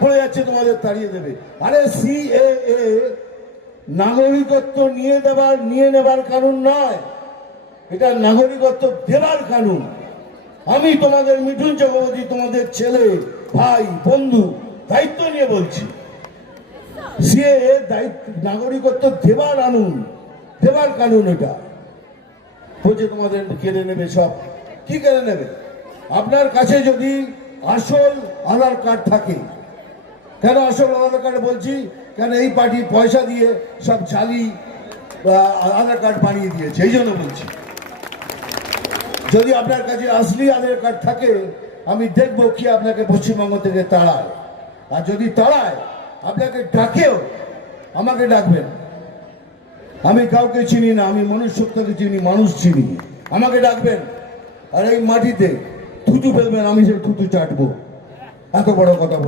বলে যাচ্ছে তোমাদের তাড়িয়ে দেবে। আরে সিএএ নাগরিকত্ব নিয়ে নেবার কানুন নয়, এটা নাগরিকত্ব দেবার কানুন। আমি তোমাদের মিঠুন চক্রবর্তী, তোমাদের ছেলে, ভাই, বন্ধু, দায়িত্ব নিয়ে বলছি, সিএএ নাগরিকত্ব দেবার কানুন। এটা বলছে তোমাদের কেড়ে নেবে, সব কি কেড়ে নেবে? আপনার কাছে যদি আসল আধার কার্ড থাকে, কেন আসল আধার কার্ড বলছি, কেন এই পার্টি পয়সা দিয়ে সব জালি আধার কার্ড বানিয়ে দিয়েছে, এই জন্য বলছি। যদি আপনার কাছে আসলি আধার কার্ড থাকে, আমি দেখবো কি আপনাকে পশ্চিমবঙ্গ থেকে তাড়ায়। আর যদি তাড়ায়, আপনাকে ডাকেও, আমাকে ডাকবেন। আমি কাউকে চিনি না, আমি মনুষ্যত্বকে চিনি, মানুষ চিনি। আমাকে ডাকবেন, আর এই মাটিতে থুতু ফেলবেন, আমি সে থুতু চাটবো। এত বড় কথা।